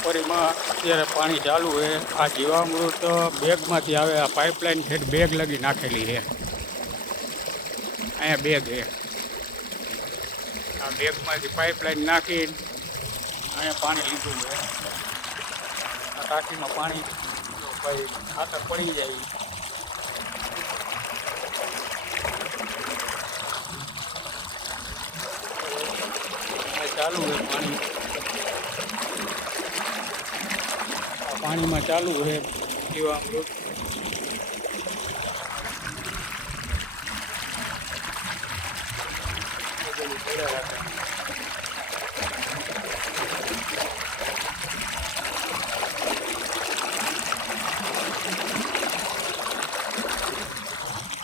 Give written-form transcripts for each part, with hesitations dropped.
મગફળીમાં અત્યારે પાણી ચાલુ છે। આ જીવામૃત બેગમાંથી આવે, આ પાઇપલાઇન ઠેઠ બેગ લગી નાખેલી છે। અહીંયા બેગ છે, આ બેગમાંથી પાઇપલાઇન નાખી અહીંયા પાણી લીધું છે। આ ટાંકીમાં પાણી ભાઈ ખાતર પડી જાય ચાલુ છે પાણી। આ પાણીમાં ચાલુ છે જીવામૃત।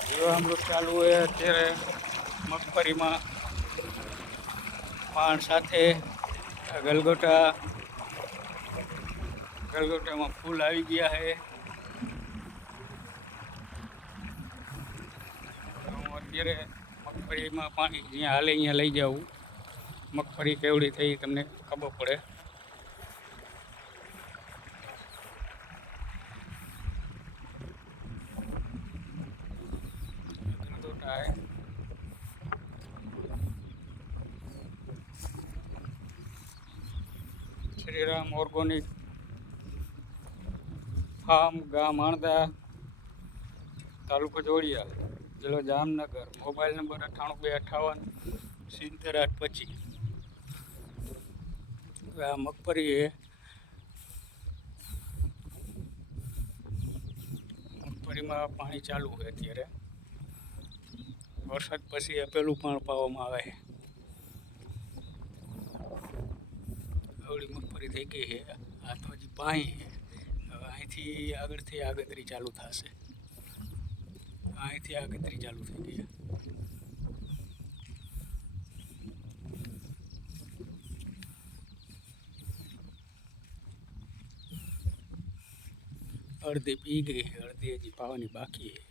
જીવામૃત ચાલુ છે અત્યારે મગફળીમાં પાણ સાથે ગલગોટામાં ફૂલ આવી ગયા છે। હું અત્યારે મગફળીમાં પાણી જ્યાં હાલે અહીંયા લઈ જાઉં, મગફળી કેવડી થઈ તમને ખબર પડે। ગલગોટા है, श्रीराम ऑर्गेनिक फार्म, गाम आणदा, तालुको जोड़िया, जिलो जामनगर। Mobile number 9828577825। आ मगफળી है, मगफળી में पानी चालू है अत्यारे। वरसाद पछी पेलू पण पावामां आवे छे। अवળી मगफળી થઈ ગઈ છે। આ તો હજી પાણી છે। હવે અહીંથી આગળથી આગતરી ચાલુ થશે। અહીંથી આગતરી ચાલુ થઈ ગઈ। અડધી પી ગઈ છે, અડધી હજી પાવાની બાકી છે।